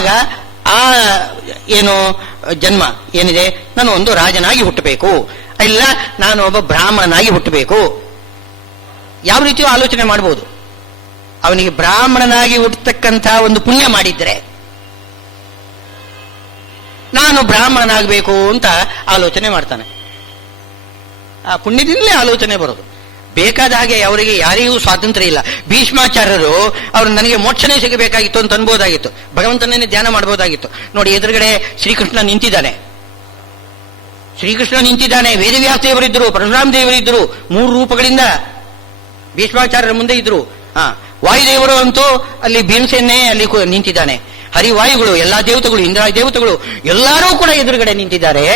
ಆಗ ಆ ಏನು ಜನ್ಮ ಏನಿದೆ, ನಾನು ಒಂದು ರಾಜನಾಗಿ ಹುಟ್ಟಬೇಕು, ಇಲ್ಲ ನಾನು ಒಬ್ಬ ಬ್ರಾಹ್ಮಣನಾಗಿ ಹುಟ್ಟಬೇಕು, ಯಾವ ರೀತಿಯೂ ಆಲೋಚನೆ ಮಾಡಬಹುದು. ಅವನಿಗೆ ಬ್ರಾಹ್ಮಣನಾಗಿ ಹುಟ್ಟತಕ್ಕಂಥ ಒಂದು ಪುಣ್ಯ ಮಾಡಿದ್ರೆ ನಾನು ಬ್ರಾಹ್ಮಣನಾಗಬೇಕು ಅಂತ ಆಲೋಚನೆ ಮಾಡ್ತಾನೆ. ಆ ಪುಣ್ಯದಿಂದಲೇ ಆಲೋಚನೆ ಬರೋದು. ಬೇಕಾದ ಹಾಗೆ ಅವರಿಗೆ ಯಾರಿಗೂ ಸ್ವಾತಂತ್ರ್ಯ ಇಲ್ಲ. ಭೀಷ್ಮಾಚಾರ್ಯರು ಅವರು ನನಗೆ ಮೋಕ್ಷನೇ ಸಿಗಬೇಕಾಗಿತ್ತು ಅಂತ ಅನ್ಬೋದಾಗಿತ್ತು, ಭಗವಂತನೇ ಧ್ಯಾನ ಮಾಡಬಹುದಾಗಿತ್ತು. ನೋಡಿ, ಎದುರುಗಡೆ ಶ್ರೀಕೃಷ್ಣ ನಿಂತಿದ್ದಾನೆ, ವೇದವ್ಯಾಸ ದೇವರಿದ್ದರು, ಪರಶುರಾಮ ದೇವರಿದ್ದರು, 3 ರೂಪಗಳಿಂದ ಭೀಷ್ಮಾಚಾರ್ಯರ ಮುಂದೆ ಇದ್ರು. ವಾಯುದೇವರು ಅಂತೂ ಅಲ್ಲಿ ಭೀಮಸೇನೆ ಅಲ್ಲಿ ನಿಂತಿದ್ದಾನೆ, ಹರಿವಾಯುಗಳು, ಎಲ್ಲಾ ದೇವತೆಗಳು, ಇಂದ್ರ ದೇವತೆಗಳು ಎಲ್ಲರೂ ಕೂಡ ಎದುರುಗಡೆ ನಿಂತಿದ್ದಾರೆ.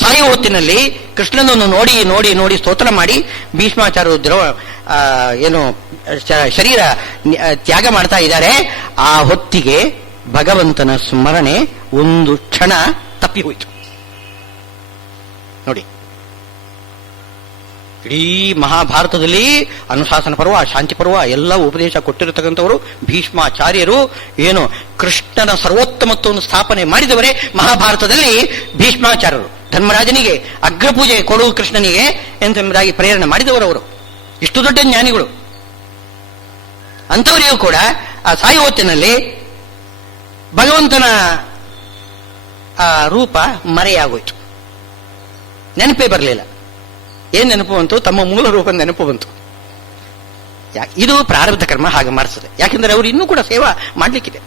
ಸಾಯುವ ಹೊತ್ತಿನಲ್ಲಿ ಕೃಷ್ಣನನ್ನು ನೋಡಿ ನೋಡಿ ನೋಡಿ ಸ್ತೋತ್ರ ಮಾಡಿ ಭೀಷ್ಮಾಚಾರ್ಯರು ಏನು ಶರೀರ ತ್ಯಾಗ ಮಾಡ್ತಾ ಇದ್ದಾರೆ. ಆ ಹೊತ್ತಿಗೆ ಭಗವಂತನ ಸ್ಮರಣೆ ಒಂದು ಕ್ಷಣ ತಪ್ಪಿ ಹೋಯಿತು. ನೋಡಿ, ಇಡೀ ಮಹಾಭಾರತದಲ್ಲಿ ಅನುಶಾಸನ ಪರ್ವ, ಶಾಂತಿ ಪರ್ವ ಎಲ್ಲ ಉಪದೇಶ ಕೊಟ್ಟಿರತಕ್ಕಂಥವರು ಭೀಷ್ಮಾಚಾರ್ಯರು. ಏನು ಕೃಷ್ಣನ ಸರ್ವೋತ್ತಮತ್ವವನ್ನು ಸ್ಥಾಪನೆ ಮಾಡಿದವರೇ ಮಹಾಭಾರತದಲ್ಲಿ ಭೀಷ್ಮಾಚಾರ್ಯರು. ಧರ್ಮರಾಜನಿಗೆ ಅಗ್ರಪೂಜೆ ಕೊಡು ಕೃಷ್ಣನಿಗೆ ಎಂಬುದಾಗಿ ಪ್ರೇರಣೆ ಮಾಡಿದವರು ಅವರು. ಇಷ್ಟು ದೊಡ್ಡ ಜ್ಞಾನಿಗಳು. ಅಂಥವರಿಗೂ ಕೂಡ ಆ ಸಾಯುವ ಹೊತ್ತಿನಲ್ಲಿ ಭಗವಂತನ ಆ ರೂಪ ಮರೆಯಾಗೋಯ್ತು, ನೆನಪೇ ಬರಲಿಲ್ಲ. ಏನ್ ನೆನಪು ಬಂತು? ತಮ್ಮ ಮೂಲ ರೂಪ ನೆನಪು ಬಂತು. ಇದು ಪ್ರಾರಬ್ಧ ಕರ್ಮ ಹಾಗೆ ಮಾಡಿಸ್ತದೆ. ಯಾಕೆಂದ್ರೆ ಅವರು ಇನ್ನೂ ಕೂಡ ಸೇವಾ ಮಾಡ್ಲಿಕ್ಕಿದೆ.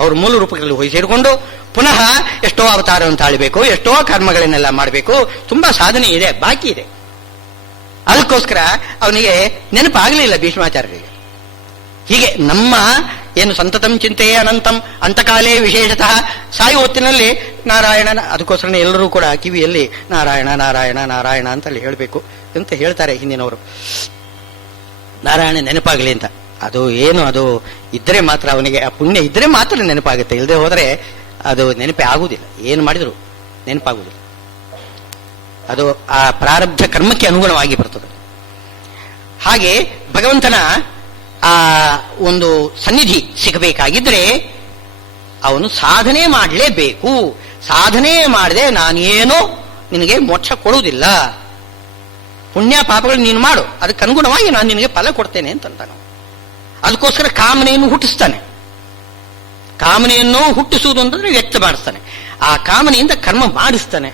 ಅವರು ಮೂಲ ರೂಪಗಳಲ್ಲಿ ಹೋಗಿ ಸೇರಿಕೊಂಡು ಪುನಃ ಎಷ್ಟೋ ಅವತಾರವನ್ನು ತಾಳಬೇಕು, ಎಷ್ಟೋ ಕರ್ಮಗಳನ್ನೆಲ್ಲ ಮಾಡಬೇಕು, ತುಂಬಾ ಸಾಧನೆ ಇದೆ, ಬಾಕಿ ಇದೆ. ಅದಕ್ಕೋಸ್ಕರ ಅವನಿಗೆ ನೆನಪಾಗಲಿಲ್ಲ ಭೀಷ್ಮಾಚಾರ್ಯರಿಗೆ. ಹೀಗೆ ನಮ್ಮ ಏನು ಸಂತತಂ ಚಿಂತೆಯೇ ಅನಂತಂ ಅಂತಕಾಲೇ ವಿಶೇಷತಃ ಸಾಯುವ ಹೊತ್ತಿನಲ್ಲಿ ನಾರಾಯಣನ, ಅದಕ್ಕೋಸ್ಕರ ಎಲ್ಲರೂ ಕೂಡ ಕಿವಿಯಲ್ಲಿ ನಾರಾಯಣ ನಾರಾಯಣ ನಾರಾಯಣ ಅಂತಲ್ಲಿ ಹೇಳಬೇಕು ಅಂತ ಹೇಳ್ತಾರೆ ಹಿಂದಿನವರು. ನಾರಾಯಣ ನೆನಪಾಗಲಿ ಅಂತ. ಅದು ಏನು, ಅದು ಇದ್ರೆ ಮಾತ್ರ ಅವನಿಗೆ ಆ ಪುಣ್ಯ ಇದ್ರೆ ಮಾತ್ರ ನೆನಪಾಗುತ್ತೆ, ಇಲ್ಲದೆ ಹೋದರೆ ಅದು ನೆನಪೇ ಆಗುವುದಿಲ್ಲ. ಏನು ಮಾಡಿದ್ರು ನೆನಪಾಗುವುದಿಲ್ಲ. ಅದು ಆ ಪ್ರಾರಬ್ಧ ಕರ್ಮಕ್ಕೆ ಅನುಗುಣವಾಗಿ ಬರ್ತದೆ. ಹಾಗೆ ಭಗವಂತನ ಆ ಒಂದು ಸನ್ನಿಧಿ ಸಿಗಬೇಕಾಗಿದ್ರೆ ಅವನು ಸಾಧನೆ ಮಾಡಲೇಬೇಕು. ಸಾಧನೆ ಮಾಡದೆ ನಾನೇನೋ ನಿನಗೆ ಮೋಕ್ಷ ಕೊಡುವುದಿಲ್ಲ, ಪುಣ್ಯ ಪಾಪಗಳು ನೀನು ಮಾಡು, ಅದಕ್ಕೆ ಅನುಗುಣವಾಗಿ ನಾನು ನಿನಗೆ ಫಲ ಕೊಡ್ತೇನೆ ಅಂತಂತಾನೆ. ಅದಕ್ಕೋಸ್ಕರ ಕಾಮನೆಯನ್ನು ಹುಟ್ಟಿಸ್ತಾನೆ. ಕಾಮನೆಯನ್ನು ಹುಟ್ಟಿಸುವುದು ಅಂತಂದ್ರೆ ವ್ಯಕ್ತ ಮಾಡಿಸ್ತಾನೆ. ಆ ಕಾಮನೆಯಿಂದ ಕರ್ಮ ಮಾಡಿಸ್ತಾನೆ,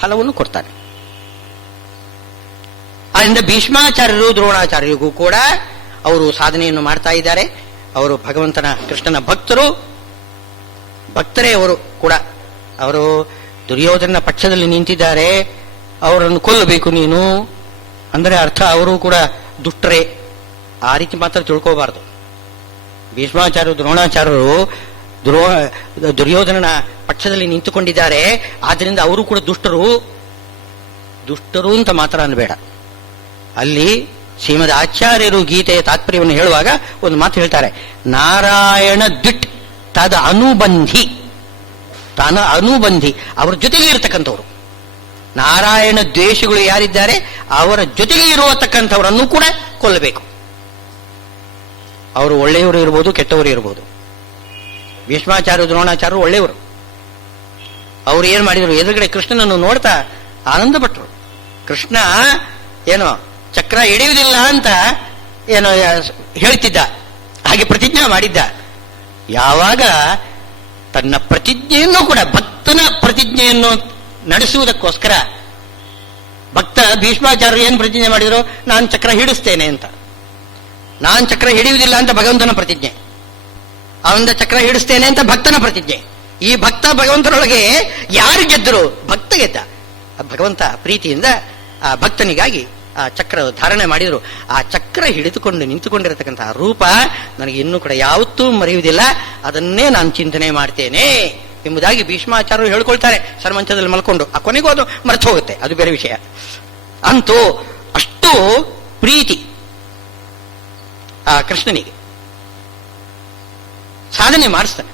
ಫಲವನ್ನು ಕೊಡ್ತಾನೆ. ಆದ್ದರಿಂದ ಭೀಷ್ಮಾಚಾರ್ಯರು ದ್ರೋಣಾಚಾರ್ಯರಿಗೂ ಕೂಡ ಅವರು ಸಾಧನೆಯನ್ನು ಮಾಡ್ತಾ ಇದ್ದಾರೆ. ಅವರು ಭಗವಂತನ ಕೃಷ್ಣನ ಭಕ್ತರೇ ಅವರು ಕೂಡ. ಅವರು ದುರ್ಯೋಧನ ಪಕ್ಷದಲ್ಲಿ ನಿಂತಿದ್ದಾರೆ, ಅವರನ್ನು ಕೊಲ್ಲಬೇಕು ನೀನು ಅಂದರೆ ಅರ್ಥ ಅವರು ಕೂಡ ದುಷ್ಟರೇ. ಆ ರೀತಿ ಮಾತ್ರ ತಿಳ್ಕೋಬಾರದು. ಭೀಷ್ಮಾಚಾರ್ಯರು ದ್ರೋಣಾಚಾರ್ಯರು ದುರ್ಯೋಧನನ ಪಕ್ಷದಲ್ಲಿ ನಿಂತುಕೊಂಡಿದ್ದಾರೆ, ಆದ್ರಿಂದ ಅವರು ಕೂಡ ದುಷ್ಟರು ಅಂತ ಮಾತ್ರ ಅನ್ಬೇಡ. ಅಲ್ಲಿ ಶ್ರೀಮದ್ ಆಚಾರ್ಯರು ಗೀತೆಯ ತಾತ್ಪರ್ಯವನ್ನು ಹೇಳುವಾಗ ಒಂದು ಮಾತು ಹೇಳ್ತಾರೆ, ನಾರಾಯಣ ದಿಟ್ ತದ ಅನುಬಂಧಿ, ಅವರ ಜೊತೆಗೆ ಇರತಕ್ಕಂಥವ್ರು. ನಾರಾಯಣ ದ್ವೇಷಗಳು ಯಾರಿದ್ದಾರೆ ಅವರ ಜೊತೆಗೆ ಇರತಕ್ಕಂಥವರನ್ನು ಕೂಡ ಕೊಲ್ಲಬೇಕು. ಅವರು ಒಳ್ಳೆಯವರು ಇರ್ಬೋದು, ಕೆಟ್ಟವರು ಇರ್ಬೋದು. ಭೀಷ್ಮಾಚಾರ್ಯ ದ್ರೋಣಾಚಾರ್ಯರು ಒಳ್ಳೆಯವರು. ಅವರು ಏನ್ ಮಾಡಿದ್ರು, ಎದುರುಗಡೆ ಕೃಷ್ಣನನ್ನು ನೋಡ್ತಾ ಆನಂದಪಟ್ಟರು. ಕೃಷ್ಣ ಏನೋ ಚಕ್ರ ಹಿಡಿಯುವುದಿಲ್ಲ ಅಂತ ಏನೋ ಹೇಳ್ತಿದ್ದ, ಹಾಗೆ ಪ್ರತಿಜ್ಞೆ ಮಾಡಿದ್ದ. ಯಾವಾಗ ತನ್ನ ಪ್ರತಿಜ್ಞೆಯನ್ನು ಕೂಡ ಭಕ್ತನ ಪ್ರತಿಜ್ಞೆಯನ್ನು ನಡೆಸುವುದಕ್ಕೋಸ್ಕರ ಭಕ್ತ ಭೀಷ್ಮಾಚಾರ್ಯರು ಏನು ಪ್ರತಿಜ್ಞೆ ಮಾಡಿದ್ರು, ನಾನು ಚಕ್ರ ಹಿಡಿಸ್ತೇನೆ ಅಂತ. ನಾನು ಚಕ್ರ ಹಿಡಿಯುವುದಿಲ್ಲ ಅಂತ ಭಗವಂತನ ಪ್ರತಿಜ್ಞೆ, ಅವನ ಚಕ್ರ ಹಿಡಿಸ್ತೇನೆ ಅಂತ ಭಕ್ತನ ಪ್ರತಿಜ್ಞೆ. ಈ ಭಕ್ತ ಭಗವಂತನೊಳಗೆ ಯಾರು ಗೆದ್ದರು? ಭಕ್ತ ಗೆದ್ದ. ಭಗವಂತ ಪ್ರೀತಿಯಿಂದ ಆ ಭಕ್ತನಿಗಾಗಿ ಆ ಚಕ್ರ ಧಾರಣೆ ಮಾಡಿದ್ರು. ಆ ಚಕ್ರ ಹಿಡಿದುಕೊಂಡು ನಿಂತುಕೊಂಡಿರತಕ್ಕಂತಹ ರೂಪ ನನಗೆ ಇನ್ನೂ ಕೂಡ ಯಾವತ್ತೂ ಮರೆಯುವುದಿಲ್ಲ, ಅದನ್ನೇ ನಾನು ಚಿಂತನೆ ಮಾಡ್ತೇನೆ ಎಂಬುದಾಗಿ ಭೀಷ್ಮಾಚಾರ್ಯರು ಹೇಳ್ಕೊಳ್ತಾರೆ ಸರ್ಮಂಚದಲ್ಲಿ ಮಲ್ಕೊಂಡು. ಆ ಕೊನೆಗೂ ಅದು ಮರೆತು ಹೋಗುತ್ತೆ, ಅದು ಬೇರೆ ವಿಷಯ. ಅಂತೂ ಅಷ್ಟು ಪ್ರೀತಿ ಆ ಕೃಷ್ಣನಿಗೆ. ಸಾಧನೆ ಮಾಡಿಸ್ತಾನೆ,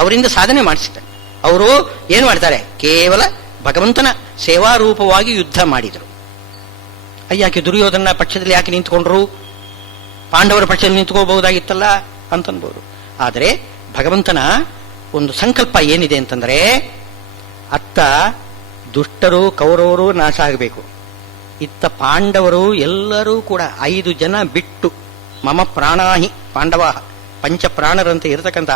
ಅವರಿಂದ ಸಾಧನೆ ಮಾಡಿಸ್ತಾನೆ. ಅವರು ಏನು ಮಾಡ್ತಾರೆ, ಕೇವಲ ಭಗವಂತನ ಸೇವಾರೂಪವಾಗಿ ಯುದ್ಧ ಮಾಡಿದರು. ಯಾಕೆ ದುರ್ಯೋಧನ ಪಕ್ಷದಲ್ಲಿ ಯಾಕೆ ನಿಂತ್ಕೊಂಡ್ರು? ಪಾಂಡವರ ಪಕ್ಷದಲ್ಲಿ ನಿಂತ್ಕೋಬಹುದಾಗಿತ್ತಲ್ಲ ಅಂತನ್ಬೋದು. ಆದರೆ ಭಗವಂತನ ಒಂದು ಸಂಕಲ್ಪ ಏನಿದೆ ಅಂತಂದ್ರೆ, ಅತ್ತ ದುಷ್ಟರು ಕೌರವರು ನಾಶ ಆಗಬೇಕು, ಇತ್ತ ಪಾಂಡವರು ಎಲ್ಲರೂ ಕೂಡ 5 ಜನ ಬಿಟ್ಟು, ಮಮ ಪ್ರಾಣಾಹಿ ಪಾಂಡವ ಪಂಚ ಪ್ರಾಣರಂತೆ ಇರತಕ್ಕಂಥ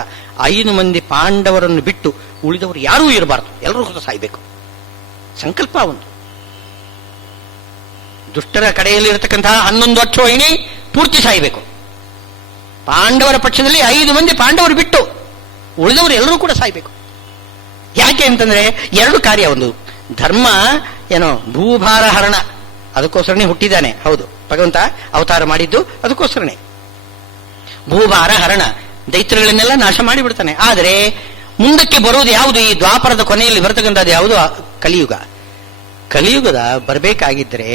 5 ಮಂದಿ ಪಾಂಡವರನ್ನು ಬಿಟ್ಟು ಉಳಿದವರು ಯಾರೂ ಇರಬಾರ್ದು, ಎಲ್ಲರೂ ಕೂಡ ಸಾಯ್ಬೇಕು. ಸಂಕಲ್ಪ ಒಂದು. ದುಷ್ಟರ ಕಡೆಯಲ್ಲಿ ಇರತಕ್ಕಂತಹ 11 ಅಕ್ಷೋಹಿಣಿ ಪೂರ್ತಿ ಸಾಯಬೇಕು. ಪಾಂಡವರ ಪಕ್ಷದಲ್ಲಿ 5 ಮಂದಿ ಪಾಂಡವರು ಬಿಟ್ಟು ಉಳಿದವರು ಎಲ್ಲರೂ ಕೂಡ ಸಾಯ್ಬೇಕು. ಯಾಕೆ ಅಂತಂದ್ರೆ 2 ಕಾರ್ಯ. ಒಂದು ಧರ್ಮ ಏನೋ ಭೂಭಾರ ಹರಣ, ಅದಕ್ಕೋಸ್ಕರನೇ ಹುಟ್ಟಿದ್ದಾನೆ. ಹೌದು, ಭಗವಂತ ಅವತಾರ ಮಾಡಿದ್ದು ಅದಕ್ಕೋಸ್ಕರನೇ. ಭೂಭಾರ ಹರಣ, ದೈತ್ಯಗಳನ್ನೆಲ್ಲ ನಾಶ ಮಾಡಿಬಿಡ್ತಾನೆ. ಆದರೆ ಮುಂದಕ್ಕೆ ಬರುವುದು ಯಾವುದು? ಈ ದ್ವಾಪರದ ಕೊನೆಯಲ್ಲಿ ಬರತಕ್ಕಂಥದ್ದು ಯಾವುದು? ಕಲಿಯುಗ. ಕಲಿಯುಗದ ಬರಬೇಕಾಗಿದ್ದರೆ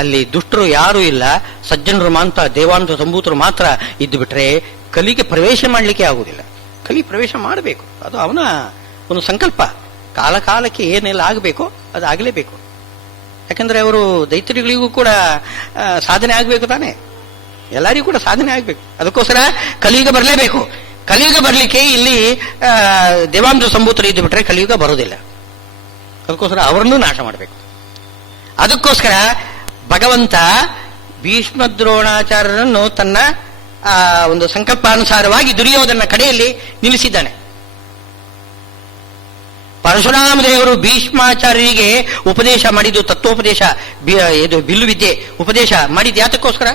ಅಲ್ಲಿ ದುಷ್ಟರು ಯಾರೂ ಇಲ್ಲ, ಸಜ್ಜನರು ಮಾತ್ರ, ದೇವಾಂತ ಸಂಭೂತರು ಮಾತ್ರ ಇದ್ದು ಬಿಟ್ರೆ ಕಲಿಗೆ ಪ್ರವೇಶ ಮಾಡಲಿಕ್ಕೆ ಆಗುವುದಿಲ್ಲ. ಕಲಿ ಪ್ರವೇಶ ಮಾಡಬೇಕು, ಅದು ಅವನ ಒಂದು ಸಂಕಲ್ಪ. ಕಾಲ ಕಾಲಕ್ಕೆ ಏನೆಲ್ಲ ಆಗಬೇಕು ಅದು ಆಗಲೇಬೇಕು. ಯಾಕಂದ್ರೆ ಅವರು ದೈತ್ಯಗಳಿಗೂ ಕೂಡ ಸಾಧನೆ ಆಗಬೇಕು ತಾನೆ, ಎಲ್ಲರಿಗೂ ಕೂಡ ಸಾಧನೆ ಆಗಬೇಕು. ಅದಕ್ಕೋಸ್ಕರ ಕಲಿಯುಗ ಬರಲೇಬೇಕು. ಕಲಿಯುಗ ಬರಲಿಕ್ಕೆ ಇಲ್ಲಿ ದೇವಾಂಶ ಸಂಭೂತರು ಇದ್ದು ಬಿಟ್ರೆ ಕಲಿಯುಗ ಬರೋದಿಲ್ಲ. ಅದಕ್ಕೋಸ್ಕರ ಅವರನ್ನು ನಾಶ ಮಾಡಬೇಕು. ಅದಕ್ಕೋಸ್ಕರ ಭಗವಂತ ಭೀಷ್ಮ ದ್ರೋಣಾಚಾರ್ಯರನ್ನು ತನ್ನ ಒಂದು ಸಂಕಲ್ಪಾನುಸಾರವಾಗಿ ದುರ್ಯೋಧನ ಕಡೆಯಲ್ಲಿ ನಿಲ್ಲಿಸಿದ್ದಾನೆ. ಪರಶುರಾಮ ದೇವರು ಭೀಷ್ಮಾಚಾರ್ಯರಿಗೆ ಉಪದೇಶ ಮಾಡಿದ್ದು ತತ್ವೋಪದೇಶ, ಇದು ಬಿಲ್ಲು ವಿದ್ಯೆ ಉಪದೇಶ ಮಾಡಿದ್ದು ಯಾತಕ್ಕೋಸ್ಕರ?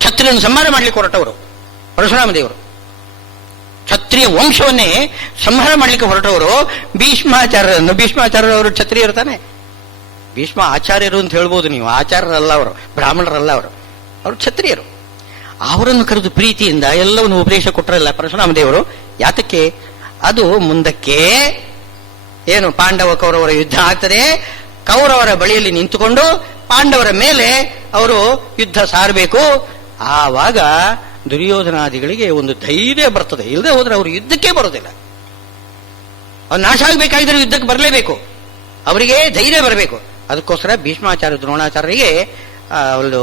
ಕ್ಷತ್ರಿಯನ್ನು ಸಂಹಾರ ಮಾಡಲಿಕ್ಕೆ ಹೊರಟವರು ಪರಶುರಾಮ ದೇವರು. ಕ್ಷತ್ರಿಯ ವಂಶವನ್ನೇ ಸಂಹಾರ ಮಾಡಲಿಕ್ಕೆ ಹೊರಟವರು ಭೀಷ್ಮಾಚಾರ್ಯರನ್ನು. ಭೀಷ್ಮಾಚಾರ್ಯರವರು ಕ್ಷತ್ರಿಯರು ತಾನೆ. ಭೀಷ್ಮ ಆಚಾರ್ಯರು ಅಂತ ಹೇಳ್ಬೋದು ನೀವು, ಆಚಾರ್ಯರಲ್ಲ ಅವರು, ಬ್ರಾಹ್ಮಣರಲ್ಲ ಅವರು ಕ್ಷತ್ರಿಯರು. ಅವರನ್ನು ಕರೆದು ಪ್ರೀತಿಯಿಂದ ಎಲ್ಲವನ್ನು ಉಪದೇಶ ಕೊಟ್ಟರಲ್ಲ ಪರಶುರಾಮ ದೇವರು. ಯಾತಕ್ಕೆ? ಅದು ಮುಂದಕ್ಕೆ ಏನು ಪಾಂಡವ ಕೌರವರ ಯುದ್ಧ ಆಗ್ತದೆ, ಕೌರವರ ಬಳಿಯಲ್ಲಿ ನಿಂತುಕೊಂಡು ಪಾಂಡವರ ಮೇಲೆ ಅವರು ಯುದ್ಧ ಸಾರಬೇಕು. ಆವಾಗ ದುರ್ಯೋಧನಾದಿಗಳಿಗೆ ಒಂದು ಧೈರ್ಯ ಬರ್ತದೆ. ಇಲ್ಲದೆ ಹೋದ್ರೆ ಅವರು ಯುದ್ಧಕ್ಕೆ ಬರೋದಿಲ್ಲ. ಅವ್ರು ನಾಶ ಆಗಬೇಕಾಗಿದ್ರೆ ಯುದ್ಧಕ್ಕೆ ಬರಲೇಬೇಕು, ಅವರಿಗೆ ಧೈರ್ಯ ಬರಬೇಕು. ಅದಕ್ಕೋಸ್ಕರ ಭೀಷ್ಮಾಚಾರ್ಯ ದ್ರೋಣಾಚಾರ್ಯರಿಗೆ ಒಂದು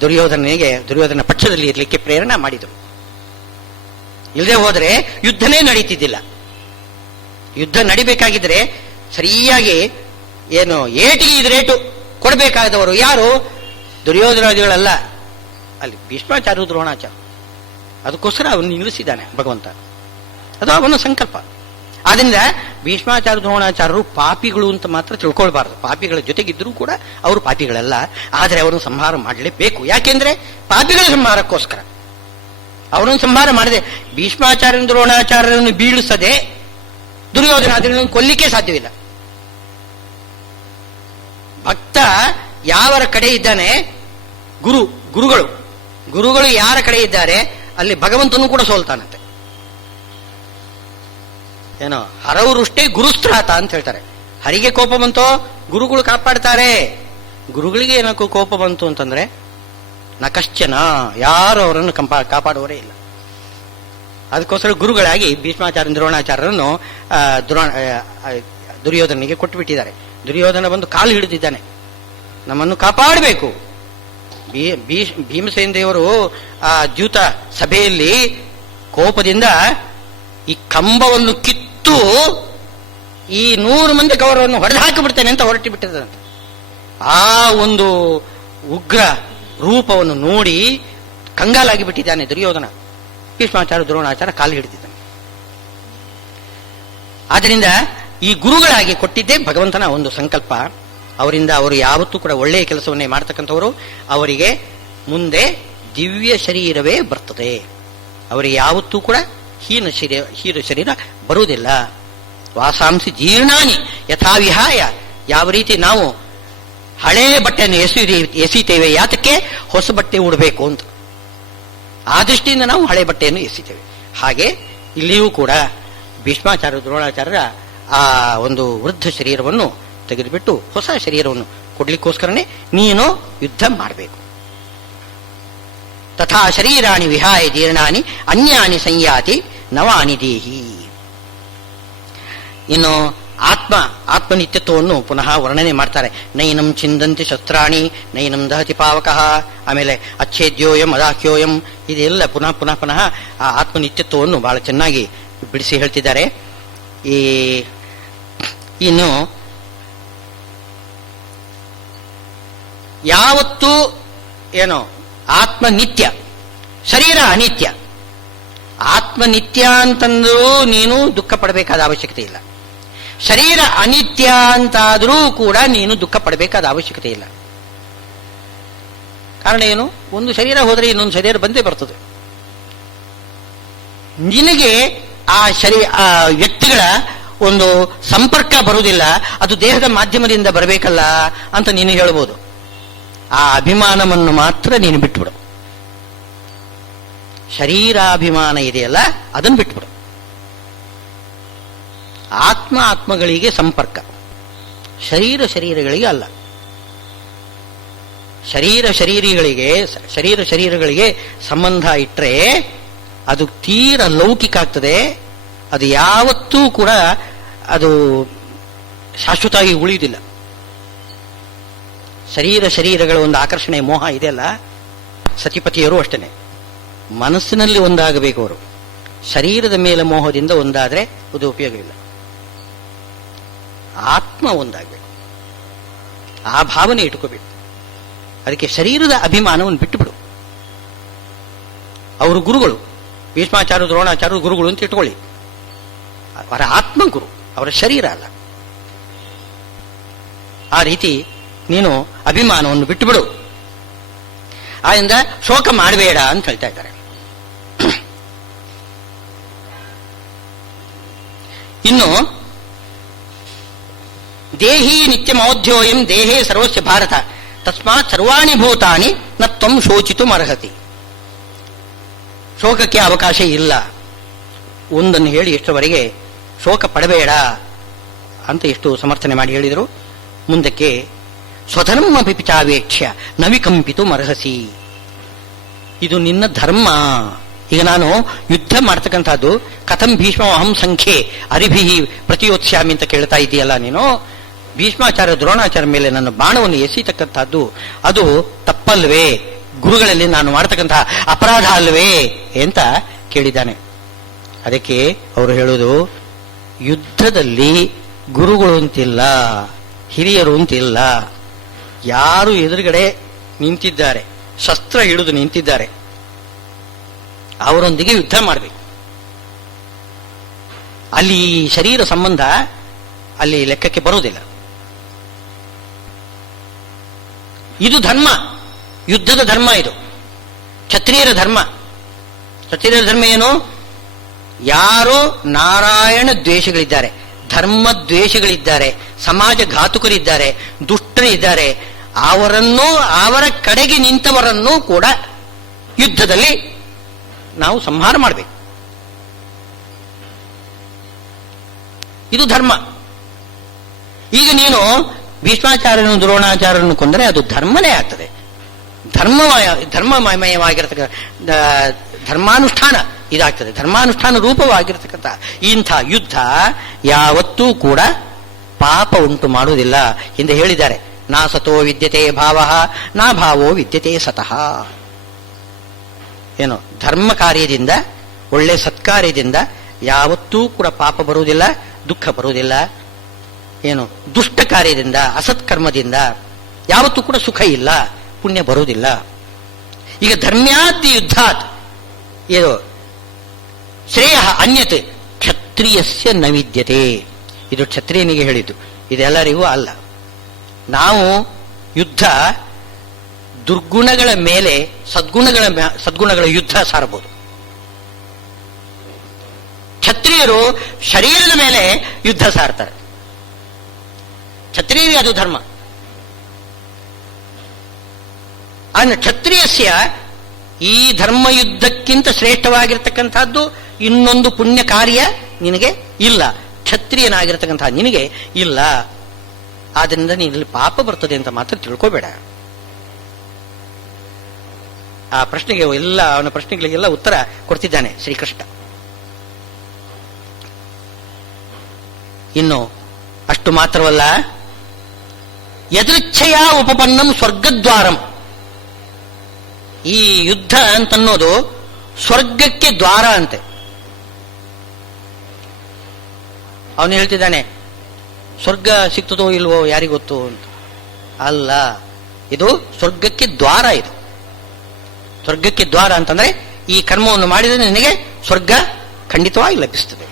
ದುರ್ಯೋಧನ ಪಕ್ಷದಲ್ಲಿ ಇರಲಿಕ್ಕೆ ಪ್ರೇರಣೆ ಮಾಡಿದರು. ಇಲ್ಲದೆ ಹೋದರೆ ಯುದ್ಧನೇ ನಡೀತಿದ್ದಿಲ್ಲ. ಯುದ್ಧ ನಡಿಬೇಕಾಗಿದ್ರೆ ಸರಿಯಾಗಿ ಏನು ಏಟಿಗೆ ಇದು ರೇಟು ಕೊಡಬೇಕಾದವರು ಯಾರು? ದುರ್ಯೋಧನಾದಿಗಳಲ್ಲ, ಅಲ್ಲಿ ಭೀಷ್ಮಾಚಾರ್ಯ ದ್ರೋಣಾಚಾರ್ಯ. ಅದಕ್ಕೋಸ್ಕರ ಅವನು ನಿಲ್ಲಿಸಿದ್ದಾನೆ ಭಗವಂತ. ಅದು ಅವನ ಸಂಕಲ್ಪ. ಆದ್ರಿಂದ ಭೀಷ್ಮಾಚಾರ್ಯ ದ್ರೋಣಾಚಾರ್ಯರು ಪಾಪಿಗಳು ಅಂತ ಮಾತ್ರ ತಿಳ್ಕೊಳ್ಬಾರದು. ಪಾಪಿಗಳ ಜೊತೆಗಿದ್ರೂ ಕೂಡ ಅವರು ಪಾಪಿಗಳಲ್ಲ. ಆದರೆ ಅವರನ್ನು ಸಂಹಾರ ಮಾಡಲೇಬೇಕು. ಯಾಕೆಂದ್ರೆ ಪಾಪಿಗಳ ಸಂಹಾರಕ್ಕೋಸ್ಕರ ಅವರನ್ನು ಸಂಹಾರ ಮಾಡದೆ ಭೀಷ್ಮಾಚಾರ್ಯ ದ್ರೋಣಾಚಾರ್ಯರನ್ನು ಬೀಳಿಸದೆ ದುರ್ಯೋಧನಾದಿಗಳನ್ನು ಕೊಲ್ಲಿಕ್ಕೆ ಸಾಧ್ಯವಿಲ್ಲ. ಭಕ್ತ ಯಾವರ ಕಡೆ ಇದ್ದಾನೆ, ಗುರುಗಳು ಯಾರ ಕಡೆ ಇದ್ದಾರೆ ಅಲ್ಲಿ ಭಗವಂತನು ಕೂಡ ಸೋಲ್ತಾನಂತೆ. ಏನೋ ಹರವರುಷ್ಟೇ ಗುರುಸ್ತ್ರಾತ ಅಂತ ಹೇಳ್ತಾರೆ. ಹರಿಗೆ ಕೋಪ ಬಂತೋ ಗುರುಗಳು ಕಾಪಾಡ್ತಾರೆ. ಗುರುಗಳಿಗೆ ಏನಕ್ಕೂ ಕೋಪ ಬಂತು ಅಂತಂದ್ರೆ ನಕಶ್ಚನ, ಯಾರು ಅವರನ್ನು ಕಾಪಾಡುವವರೇ ಇಲ್ಲ. ಅದಕ್ಕೋಸ್ಕರ ಗುರುಗಳಾಗಿ ಭೀಷ್ಮಾಚಾರ್ಯ ದ್ರೋಣಾಚಾರ್ಯರನ್ನು ದುರ್ಯೋಧನಿಗೆ ಕೊಟ್ಟುಬಿಟ್ಟಿದ್ದಾರೆ. ದುರ್ಯೋಧನ ಬಂದು ಕಾಲು ಹಿಡಿದಿದ್ದಾನೆ, ನಮ್ಮನ್ನು ಕಾಪಾಡಬೇಕು. ಭೀಮಸೇನ ದೇವರು ಆ ದ್ಯೂತ ಸಭೆಯಲ್ಲಿ ಕೋಪದಿಂದ ಈ ಕಂಬವನ್ನು ಕಿತ್ತು ಈ 100 ಮಂದಿ ಕೌರವರನ್ನು ಹೊಡೆದು ಹಾಕಿಬಿಡ್ತೇನೆ ಅಂತ ಹೊರಟಿ ಬಿಟ್ಟಿದ್ದಂತೆ. ಆ ಒಂದು ಉಗ್ರ ರೂಪವನ್ನು ನೋಡಿ ಕಂಗಾಲಾಗಿ ಬಿಟ್ಟಿದ್ದಾನೆ ದುರ್ಯೋಧನ. ಭೀಷ್ಮಾಚಾರ್ಯ ದ್ರೋಣಾಚಾರ್ಯ ಕಾಲು ಹಿಡಿದಿದ್ದಾನೆ. ಆದ್ದರಿಂದ ಈ ಗುರುಗಳಾಗಿ ಕೊಟ್ಟಿದ್ದೇ ಭಗವಂತನ ಒಂದು ಸಂಕಲ್ಪ. ಅವರಿಂದ ಅವರು ಯಾವತ್ತೂ ಕೂಡ ಒಳ್ಳೆಯ ಕೆಲಸವನ್ನೇ ಮಾಡ್ತಕ್ಕಂಥವರು. ಅವರಿಗೆ ಮುಂದೆ ದಿವ್ಯ ಶರೀರವೇ ಬರ್ತದೆ. ಅವರಿಗೆ ಯಾವತ್ತೂ ಕೂಡ ಹೀನ ಶರೀರ ಬರುವುದಿಲ್ಲ. ವಾಸಾಂಸಿ ಜೀರ್ಣಾನಿ ಯಥಾವಿಹಾಯ, ಯಾವ ರೀತಿ ನಾವು ಹಳೆಯ ಬಟ್ಟೆಯನ್ನು ಎಸೀತೇವೆ, ಯಾತಕ್ಕೆ? ಹೊಸ ಬಟ್ಟೆ ಉಡಬೇಕು ಅಂತ. ಆ ದೃಷ್ಟಿಯಿಂದ ನಾವು ಹಳೆ ಬಟ್ಟೆಯನ್ನು ಎಸೀತೇವೆ. ಹಾಗೆ ಇಲ್ಲಿಯೂ ಕೂಡ ಭೀಷ್ಮಾಚಾರ್ಯ ದ್ರೋಣಾಚಾರ್ಯರ ಆ ಒಂದು ವೃದ್ಧ ಶರೀರವನ್ನು ತೆಗೆದುಬಿಟ್ಟು ಹೊಸ ಶರೀರವನ್ನು ಕೊಡ್ಲಿಕ್ಕೋಸ್ಕರನೇ ನೀನು ಯುದ್ಧ ಮಾಡಬೇಕು. ತಥಾ ಶರೀರಾಣಿ ವಿಹಾಯ ಜೀರ್ಣಾನಿ ಅನ್ಯಾನಿ ಸಂಯಾತಿ ನವಾನಿ ದೇಹಿ. ಇನ್ನು ಆತ್ಮನಿತ್ಯತ್ವವನ್ನು ಪುನಃ ವರ್ಣನೆ ಮಾಡ್ತಾರೆ. ನೈನಂ ಚಿಂದಂತಿ ಶಸ್ತ್ರಾಣಿ ನೈನಂ ದಹತಿ ಪಾವಕಃ. ಆಮೇಲೆ ಅಚ್ಛೇದ್ಯೋಯಂ ಅದಾಖ್ಯೋಯಂ ಇದೆಲ್ಲ ಪುನಃ ಪುನಃ ಪುನಃ ಆ ಆತ್ಮನಿತ್ಯತ್ವವನ್ನು ಬಹಳ ಚೆನ್ನಾಗಿ ಬಿಡಿಸಿ ಹೇಳ್ತಿದ್ದಾರೆ. ಇನ್ನು ಯಾವತ್ತೂ ಏನೋ ಆತ್ಮ ನಿತ್ಯ, ಶರೀರ ಅನಿತ್ಯ. ಆತ್ಮ ನಿತ್ಯ ಅಂತಂದ್ರೂ ನೀನು ದುಃಖ ಪಡಬೇಕಾದ ಅವಶ್ಯಕತೆ ಇಲ್ಲ. ಶರೀರ ಅನಿತ್ಯ ಅಂತಾದರೂ ಕೂಡ ನೀನು ದುಃಖ ಪಡಬೇಕಾದ ಅವಶ್ಯಕತೆ ಇಲ್ಲ. ಕಾರಣ ಏನು? ಒಂದು ಶರೀರ ಹೋದರೆ ಇನ್ನೊಂದು ಶರೀರ ಬಂದೇ ಬರ್ತದೆ. ನಿನಗೆ ಆ ವ್ಯಕ್ತಿಗಳ ಒಂದು ಸಂಪರ್ಕ ಬರುವುದಿಲ್ಲ, ಅದು ದೇಹದ ಮಾಧ್ಯಮದಿಂದ ಬರಬೇಕಲ್ಲ ಅಂತ ನೀನು ಹೇಳ್ಬೋದು. ಆ ಅಭಿಮಾನವನ್ನು ಮಾತ್ರ ನೀನು ಬಿಟ್ಬಿಡು. ಶರೀರಾಭಿಮಾನ ಇದೆಯಲ್ಲ, ಅದನ್ನು ಬಿಟ್ಬಿಡು. ಆತ್ಮಗಳಿಗೆ ಸಂಪರ್ಕ, ಶರೀರಗಳಿಗೆ ಅಲ್ಲ. ಶರೀರಗಳಿಗೆ ಸಂಬಂಧ ಇಟ್ಟರೆ ಅದು ತೀರ ಲೌಕಿಕ ಆಗ್ತದೆ. ಅದು ಯಾವತ್ತೂ ಕೂಡ ಅದು ಶಾಶ್ವತವಾಗಿ ಉಳಿಯುವುದಿಲ್ಲ. ಶರೀರಗಳ ಒಂದು ಆಕರ್ಷಣೆ ಮೋಹ ಇದೆಯಲ್ಲ, ಸತಿಪತಿಯರು ಅಷ್ಟೇನೆ. ಮನಸ್ಸಿನಲ್ಲಿ ಒಂದಾಗಬೇಕು ಅವರು. ಶರೀರದ ಮೇಲೆ ಮೋಹದಿಂದ ಒಂದಾದ್ರೆ ಅದು ಉಪಯೋಗವಿಲ್ಲ. ಆತ್ಮ ಒಂದಾಗಬೇಕು, ಆ ಭಾವನೆ ಇಟ್ಕೋಬೇಕು. ಅದಕ್ಕೆ ಶರೀರದ ಅಭಿಮಾನವನ್ನು ಬಿಟ್ಟುಬಿಡು. ಅವರು ಗುರುಗಳು, ಭೀಷ್ಮಾಚಾರ್ಯ ದ್ರೋಣಾಚಾರ್ಯ ಗುರುಗಳು ಅಂತ ಇಟ್ಕೊಳ್ಳಿ. ಅವರ ಆತ್ಮ ಗುರು, ಅವರ ಶರೀರ ಅಲ್ಲ. ಆ ರೀತಿ ನೀನು ಅಭಿಮಾನವನ್ನು ಬಿಟ್ಟುಬಿಡು. ಆದ್ದರಿಂದ ಶೋಕ ಮಾಡಬೇಡ ಅಂತ ಹೇಳ್ತಾ ಇದ್ದಾರೆ. ಇನ್ನು ದೇಹಿ ನಿತ್ಯಮೌಧ್ಯೋಯಂ ದೇಹೇ ಸರ್ವಸ್ಯ ಭಾರತ ತಸ್ಮಾತ್ ಸರ್ವಾಣಿ ಭೂತಾನಿ ನ ತ್ವಂ ಶೋಚಿತುಂ ಅರ್ಹತಿ. ಶೋಕಕ್ಕೆ ಅವಕಾಶ ಇಲ್ಲ. ಒಂದನ್ನು ಹೇಳಿ ಎಷ್ಟರವರೆಗೆ ಶೋಕ ಪಡಬೇಡ ಅಂತ ಎಷ್ಟು ಸಮರ್ಥನೆ ಮಾಡಿ ಹೇಳಿದರು. ಮುಂದಕ್ಕೆ ಸ್ವಧರ್ಮ ಪಿಚಾವೇಕ್ಷ್ಯ ನವಿಕಂಪಿತು ಮರ್ಹಸಿ. ಇದು ನಿನ್ನ ಧರ್ಮ. ಈಗ ನಾನು ಯುದ್ಧ ಮಾಡ್ತಕ್ಕಂಥದ್ದು ಕಥಂ ಭೀಷ್ಮ ಅಹಂ ಸಂಖ್ಯೆ ಅರಿಭಿ ಪ್ರತಿಯೋತ್ಸ್ಯಾಮಿ ಅಂತ ಕೇಳ್ತಾ ಇದೆಯಲ್ಲ ನೀನು. ಭೀಷ್ಮಾಚಾರ್ಯ ದ್ರೋಣಾಚಾರ್ಯ ಮೇಲೆ ನನ್ನ ಬಾಣವನ್ನು ಎಸೀತಕ್ಕಂಥದ್ದು ಅದು ತಪ್ಪಲ್ವೇ? ಗುರುಗಳಲ್ಲಿ ನಾನು ಮಾಡತಕ್ಕಂತಹ ಅಪರಾಧ ಅಲ್ವೇ ಅಂತ ಕೇಳಿದ್ದಾನೆ. ಅದಕ್ಕೆ ಅವರು ಹೇಳೋದು, ಯುದ್ಧದಲ್ಲಿ ಗುರುಗಳು ಅಂತಿಲ್ಲ, ಹಿರಿಯರು ಅಂತಿಲ್ಲ. ಯಾರು ಎದುರುಗಡೆ ನಿಂತಿದ್ದಾರೆ, ಶಸ್ತ್ರ ಹಿಡಿದು ನಿಂತಿದ್ದಾರೆ, ಅವರೊಂದಿಗೆ ಯುದ್ಧ ಮಾಡಬೇಕು. ಅಲ್ಲಿ ಶರೀರ ಸಂಬಂಧ ಅಲ್ಲಿ ಲೆಕ್ಕಕ್ಕೆ ಬರುವುದಿಲ್ಲ. ಇದು ಧರ್ಮ, ಯುದ್ಧದ ಧರ್ಮ. ಇದು ಕ್ಷತ್ರಿಯರ ಧರ್ಮ. ಕ್ಷತ್ರಿಯರ ಧರ್ಮ ಏನು? ಯಾರೋ ನಾರಾಯಣ ದ್ವೇಷಗಳಿದ್ದಾರೆ, ಧರ್ಮ ದ್ವೇಷಗಳಿದ್ದಾರೆ, ಸಮಾಜ ಘಾತುಕರಿದ್ದಾರೆ, ದುಷ್ಟರಿದ್ದಾರೆ, ಅವರನ್ನು ಅವರ ಕಡೆಗೆ ನಿಂತವರನ್ನು ಕೂಡ ಯುದ್ಧದಲ್ಲಿ ನಾವು ಸಂಹಾರ ಮಾಡಬೇಕು. ಇದು ಧರ್ಮ. ಈಗ ನೀನು ಭೀಷ್ಮಾಚಾರ್ಯನು ದ್ರೋಣಾಚಾರ್ಯನು ಕೊಂದರೆ ಅದು ಧರ್ಮನೇ ಆಗ್ತದೆ. ಧರ್ಮಮಯವಾಗಿರತಕ್ಕ ಧರ್ಮಾನುಷ್ಠಾನ ಇದಾಗ್ತದೆ. ಧರ್ಮಾನುಷ್ಠಾನ ರೂಪವಾಗಿರತಕ್ಕಂಥ ಇಂಥ ಯುದ್ಧ ಯಾವತ್ತೂ ಕೂಡ ಪಾಪ ಉಂಟು ಮಾಡುವುದಿಲ್ಲ. ಹಿಂದೆ ಹೇಳಿದ್ದಾರೆ, ನಾ ಸತೋ ವಿದ್ಯತೆ ಭಾವ ನಾ ಭಾವೋ ವಿದ್ಯತೆ ಸತಃ. ಏನು ಧರ್ಮ ಕಾರ್ಯದಿಂದ, ಒಳ್ಳೆ ಸತ್ಕಾರ್ಯದಿಂದ ಯಾವತ್ತೂ ಕೂಡ ಪಾಪ ಬರುವುದಿಲ್ಲ, ದುಃಖ ಬರುವುದಿಲ್ಲ. ಏನು ದುಷ್ಟ ಕಾರ್ಯದಿಂದ, ಅಸತ್ಕರ್ಮದಿಂದ ಯಾವತ್ತೂ ಕೂಡ ಸುಖ ಇಲ್ಲ, ಪುಣ್ಯ ಬರುವುದಿಲ್ಲ. ಈಗ ಧರ್ಮ್ಯಾದಿ ಯುದ್ಧಾತ್ ಏನು ಶ್ರೇಯ ಅನ್ಯತೆ ಕ್ಷತ್ರಿಯಸ್ಯ ನ ವಿದ್ಯತೆ. ಇದು ಕ್ಷತ್ರಿಯನಿಗೆ ಹೇಳಿದ್ದು, ಇದೆಲ್ಲರಿಗೂ ಅಲ್ಲ. ನಾವು ಯುದ್ಧ ದುರ್ಗುಣಗಳ ಮೇಲೆ ಸದ್ಗುಣಗಳ ಯುದ್ಧ ಸಾರಬಹುದು. ಕ್ಷತ್ರಿಯರು ಶರೀರದ ಮೇಲೆ ಯುದ್ಧ ಸಾರ್ತಾರೆ. ಕ್ಷತ್ರಿಯರಿಗೆ ಅದು ಧರ್ಮ. ಅಂದ್ರೆ ಕ್ಷತ್ರಿಯಸ್ಯ ಈ ಧರ್ಮ ಯುದ್ಧಕ್ಕಿಂತ ಶ್ರೇಷ್ಠವಾಗಿರ್ತಕ್ಕಂಥದ್ದು ಇನ್ನೊಂದು ಪುಣ್ಯ ಕಾರ್ಯ ನಿನಗೆ ಇಲ್ಲ. ಕ್ಷತ್ರಿಯನಾಗಿರ್ತಕ್ಕಂತಹ ನಿನಗೆ ಇಲ್ಲ. ಆದ್ರಿಂದ ನೀನಲ್ಲಿ ಪಾಪ ಬರ್ತದೆ ಅಂತ ಮಾತ್ರ ತಿಳ್ಕೋಬೇಡ. ಆ ಪ್ರಶ್ನೆಗೆ ಎಲ್ಲ, ಅವನ ಪ್ರಶ್ನೆಗಳಿಗೆಲ್ಲ ಉತ್ತರ ಕೊಡ್ತಿದ್ದಾನೆ ಶ್ರೀಕೃಷ್ಣ. ಇನ್ನು ಅಷ್ಟು ಮಾತ್ರವಲ್ಲ, ಯದೃಚ್ಛೆಯ ಉಪಪನ್ನಂ ಸ್ವರ್ಗದ್ವಾರಂ. ಈ ಯುದ್ಧ ಅಂತನ್ನೋದು ಸ್ವರ್ಗಕ್ಕೆ ದ್ವಾರ ಅಂತೆ. ಅವನು ಹೇಳ್ತಿದ್ದಾನೆ, ಸ್ವರ್ಗ ಸಿಗ್ತದೋ ಇಲ್ವೋ ಯಾರಿಗೊತ್ತು ಅಂತ. ಅಲ್ಲ, ಇದು ಸ್ವರ್ಗಕ್ಕೆ ದ್ವಾರ. ಇದು ಸ್ವರ್ಗಕ್ಕೆ ದ್ವಾರ ಅಂತಂದ್ರೆ ಈ ಕರ್ಮವನ್ನು ಮಾಡಿದರೆ ನಿನಗೆ ಸ್ವರ್ಗ ಖಂಡಿತವಾಗಿ ಲಭಿಸ್ತದೆ.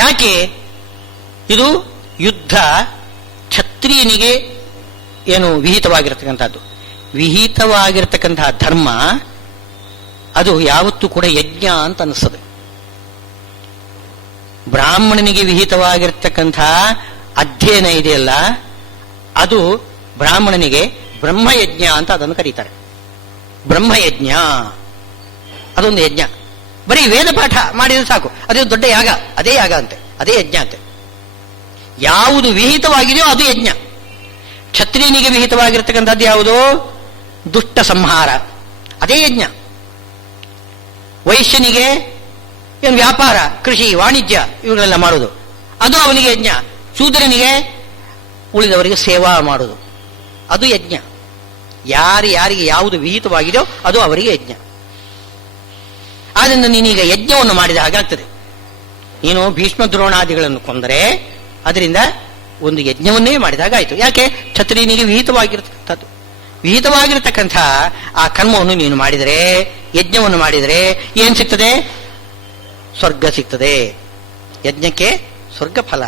ಯಾಕೆ? ಇದು ಯುದ್ಧ ಕ್ಷತ್ರಿಯನಿಗೆ ಏನು ವಿಹಿತವಾಗಿರತಕ್ಕಂಥದ್ದು. ವಿಹಿತವಾಗಿರತಕ್ಕಂತಹ ಧರ್ಮ ಅದು ಯಾವತ್ತೂ ಕೂಡ ಯಜ್ಞ ಅಂತ ಅನಿಸ್ತದೆ. ಬ್ರಾಹ್ಮಣನಿಗೆ ವಿಹಿತವಾಗಿರ್ತಕ್ಕಂತಹ ಅಧ್ಯಯನ ಇದೆಯಲ್ಲ, ಅದು ಬ್ರಾಹ್ಮಣನಿಗೆ ಬ್ರಹ್ಮಯಜ್ಞ ಅಂತ ಅದನ್ನು ಕರೀತಾರೆ. ಬ್ರಹ್ಮಯಜ್ಞ ಅದೊಂದು ಯಜ್ಞ. ಬರೀ ವೇದ ಪಾಠ ಮಾಡಿದ್ರೆ ಸಾಕು, ಅದೇ ದೊಡ್ಡ ಯಾಗ, ಅದೇ ಯಾಗ ಅಂತೆ, ಅದೇ ಯಜ್ಞ ಅಂತೆ. ಯಾವುದು ವಿಹಿತವಾಗಿದೆಯೋ ಅದು ಯಜ್ಞ. ಕ್ಷತ್ರಿಯನಿಗೆ ವಿಹಿತವಾಗಿರ್ತಕ್ಕಂಥದ್ದು ಯಾವುದು? ದುಷ್ಟ ಸಂಹಾರ, ಅದೇ ಯಜ್ಞ. ವೈಶ್ಯನಿಗೆ ಏನು ವ್ಯಾಪಾರ, ಕೃಷಿ, ವಾಣಿಜ್ಯ ಇವುಗಳೆಲ್ಲ ಮಾಡೋದು, ಅದು ಅವನಿಗೆ ಯಜ್ಞ. ಶೂದ್ರನಿಗೆ ಉಳಿದವರಿಗೆ ಸೇವಾ ಮಾಡೋದು, ಅದು ಯಜ್ಞ. ಯಾರಿಗೆ ಯಾವುದು ವಿಹಿತವಾಗಿದೆಯೋ ಅದು ಅವರಿಗೆ ಯಜ್ಞ. ಆದ್ದರಿಂದ ನೀನೀಗ ಯಜ್ಞವನ್ನು ಮಾಡಿದ ಹಾಗಾಗ್ತದೆ. ನೀನು ಭೀಷ್ಮ ದ್ರೋಣಾದಿಗಳನ್ನು ಕೊಂದರೆ ಅದರಿಂದ ಒಂದು ಯಜ್ಞವನ್ನೇ ಮಾಡಿದ ಹಾಗಾಯಿತು. ಯಾಕೆ? ಕ್ಷತ್ರಿಯನಿಗೆ ವಿಹಿತವಾಗಿರತಕ್ಕಂಥದ್ದು. ವಿಹಿತವಾಗಿರತಕ್ಕಂಥ ಆ ಕರ್ಮವನ್ನು ನೀನು ಮಾಡಿದರೆ, ಯಜ್ಞವನ್ನು ಮಾಡಿದರೆ ಏನ್ ಸಿಗ್ತದೆ? ಸ್ವರ್ಗ ಸಿಗ್ತದೆ. ಯಜ್ಞಕ್ಕೆ ಸ್ವರ್ಗ ಫಲ,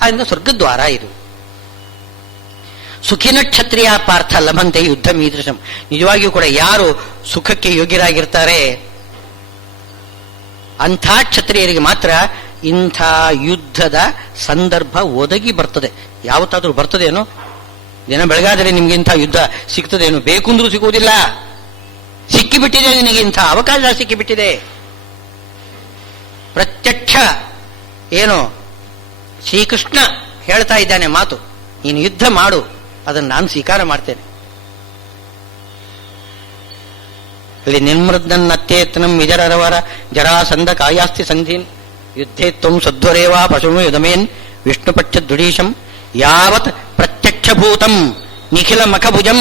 ಆದ್ದರಿಂದ ಸ್ವರ್ಗದ್ವಾರ ಇದು. ಸುಖಿನ ಕ್ಷತ್ರಿಯ ಪಾರ್ಥ ಲಭಂತೆ ಯುದ್ಧ ಮೀದೃಶಂ. ನಿಜವಾಗಿಯೂ ಕೂಡ ಯಾರು ಸುಖಕ್ಕೆ ಯೋಗ್ಯರಾಗಿರ್ತಾರೆ ಅಂಥ ಕ್ಷತ್ರಿಯರಿಗೆ ಮಾತ್ರ ಇಂಥ ಯುದ್ಧದ ಸಂದರ್ಭ ಒದಗಿ ಬರ್ತದೆ. ಯಾವತ್ತಾದ್ರೂ ಬರ್ತದೇನೋ? ದಿನ ಬೆಳಗಾದರೆ ನಿಮ್ಗೆ ಇಂಥ ಯುದ್ಧ ಸಿಗ್ತದೇನು? ಬೇಕಂದ್ರೂ ಸಿಗುವುದಿಲ್ಲ. ಸಿಕ್ಕಿಬಿಟ್ಟಿದೆ ನಿನಗೆ, ಇಂಥ ಅವಕಾಶ ಸಿಕ್ಕಿಬಿಟ್ಟಿದೆ. ಪ್ರತ್ಯಕ್ಷ ಏನು ಶ್ರೀಕೃಷ್ಣ ಹೇಳ್ತಾ ಇದ್ದಾನೆ ಮಾತು, ನೀನು ಯುದ್ಧ ಮಾಡು, ಅದನ್ನು ನಾನು ಸ್ವೀಕಾರ ಮಾಡ್ತೇನೆ. ಇಲ್ಲಿ ನಿರ್ಮೃದ್ನತ್ತೇತನಂ ವಿಜರರವರ ಜರಾಸಂಧ ಕಾಯಾಸ್ತಿ ಸಂಧೀನ್ ಯುದ್ಧೇತ್ವಂ ಸದ್ವರೇವಾ ಪಶುಮು ಯುಧಮೇನ್ ವಿಷ್ಣುಪಕ್ಷ ದುಡೀಶಂ ಯಾವತ್ ಪ್ರತ್ಯಕ್ಷಭೂತಂ ನಿಖಿಲ ಮಖಭುಜಂ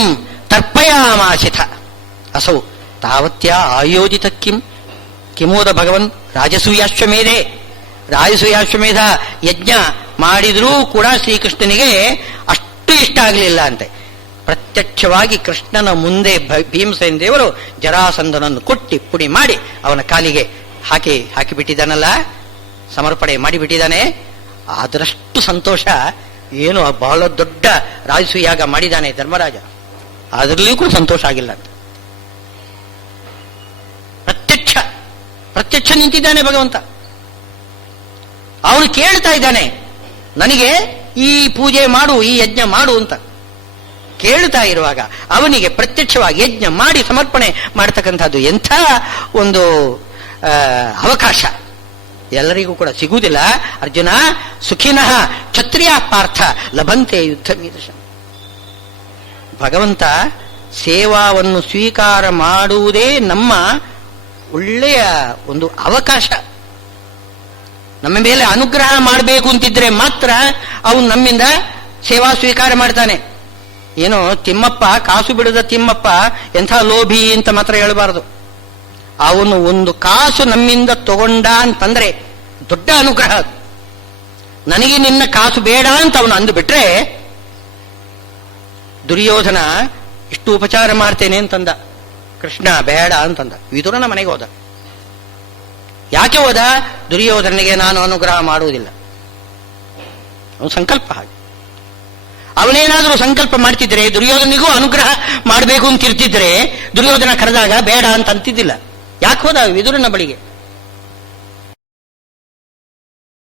ತರ್ಪಯಾಮಾಶಿಥ ಅಸೌ ತಾವತ್ಯ ಆಯೋಜಿತ ಕಿಮೋದ ಭಗವನ್ ರಾಜಸೂಯಾಶ್ವಮೇಧೆ. ರಾಜಸೂಯಾಶ್ವಮೇಧ ಯಜ್ಞ ಮಾಡಿದ್ರೂ ಕೂಡ ಶ್ರೀಕೃಷ್ಣನಿಗೆ ಅಷ್ಟು ಇಷ್ಟ ಆಗಲಿಲ್ಲ ಅಂತೆ. ಪ್ರತ್ಯಕ್ಷವಾಗಿ ಕೃಷ್ಣನ ಮುಂದೆ ಭೀಮಸೇನ ದೇವರು ಜರಾಸಂಧನನ್ನು ಕೊಟ್ಟಿ ಪುಡಿ ಮಾಡಿ ಅವನ ಕಾಲಿಗೆ ಹಾಕಿಬಿಟ್ಟಿದ್ದಾನಲ್ಲ, ಸಮರ್ಪಣೆ ಮಾಡಿಬಿಟ್ಟಿದ್ದಾನೆ. ಅದರಷ್ಟು ಸಂತೋಷ ಏನು, ಬಹಳ ದೊಡ್ಡ ರಾಜಸೂಯಾಗ ಮಾಡಿದ್ದಾನೆ ಧರ್ಮರಾಜ, ಅದರಲ್ಲಿಯೂ ಕೂಡ ಸಂತೋಷ ಆಗಿಲ್ಲ ಅಂತ. ಪ್ರತ್ಯಕ್ಷ ನಿಂತಿದ್ದಾನೆ ಭಗವಂತ. ಅವನು ಕೇಳ್ತಾ ಇದ್ದಾನೆ, ನನಗೆ ಈ ಪೂಜೆ ಮಾಡು, ಈ ಯಜ್ಞ ಮಾಡು ಅಂತ ಕೇಳ್ತಾ ಇರುವಾಗ ಅವನಿಗೆ ಪ್ರತ್ಯಕ್ಷವಾಗಿ ಯಜ್ಞ ಮಾಡಿ ಸಮರ್ಪಣೆ ಮಾಡತಕ್ಕಂಥದ್ದು ಎಂಥ ಒಂದು ಅವಕಾಶ ಎಲ್ಲರಿಗೂ ಕೂಡ ಸಿಗುವುದಿಲ್ಲ. ಅರ್ಜುನ, ಸುಖಿನಃ ಕ್ಷತ್ರಿಯ ಪಾರ್ಥ ಲಭಂತೆ ಯುದ್ಧ ಮೀದೃಶ. ಭಗವಂತ ಸೇವಾವನ್ನು ಸ್ವೀಕಾರ ಮಾಡುವುದೇ ನಮ್ಮ ಒಳ್ಳೆಯ ಒಂದು ಅವಕಾಶ. ನಮ್ಮ ಮೇಲೆ ಅನುಗ್ರಹ ಮಾಡಬೇಕು ಅಂತಿದ್ರೆ ಮಾತ್ರ ಅವನು ನಮ್ಮಿಂದ ಸೇವಾ ಸ್ವೀಕಾರ ಮಾಡ್ತಾನೆ. ಏನೋ ತಿಮ್ಮಪ್ಪ, ಕಾಸು ಬಿಡದ ತಿಮ್ಮಪ್ಪ ಎಂಥ ಲೋಭಿ ಅಂತ ಮಾತ್ರ ಹೇಳಬಾರದು. ಅವನು ಒಂದು ಕಾಸು ನಮ್ಮಿಂದ ತಗೊಂಡ ಅಂತಂದ್ರೆ ದೊಡ್ಡ ಅನುಗ್ರಹ. ನನಗೆ ನಿನ್ನ ಕಾಸು ಬೇಡ ಅಂತ ಅವನು ಅಂದುಬಿಟ್ರೆ, ದುರ್ಯೋಧನ ಇಷ್ಟು ಉಪಚಾರ ಮಾಡ್ತೇನೆ ಅಂತಂದ, ಕೃಷ್ಣ ಬೇಡ ಅಂತಂದ. ವಿದುರನ ಮನೆಗೆ ಹೋದ. ಯಾಕೆ ಹೋದ? ದುರ್ಯೋಧನಿಗೆ ನಾನು ಅನುಗ್ರಹ ಮಾಡುವುದಿಲ್ಲ. ಅವನು ಸಂಕಲ್ಪ ಹಾಗೆ. ಅವನೇನಾದರೂ ಸಂಕಲ್ಪ ಮಾಡ್ತಿದ್ರೆ ದುರ್ಯೋಧನಿಗೂ ಅನುಗ್ರಹ ಮಾಡಬೇಕು ಅಂತ ಇರ್ತಿದ್ರೆ ದುರ್ಯೋಧನ ಕರೆದಾಗ ಬೇಡ ಅಂತ ಅಂತಿದ್ದಿಲ್ಲ. ಯಾಕೆ ಹೋದ ವಿದುರನ ಬಳಿಗೆ?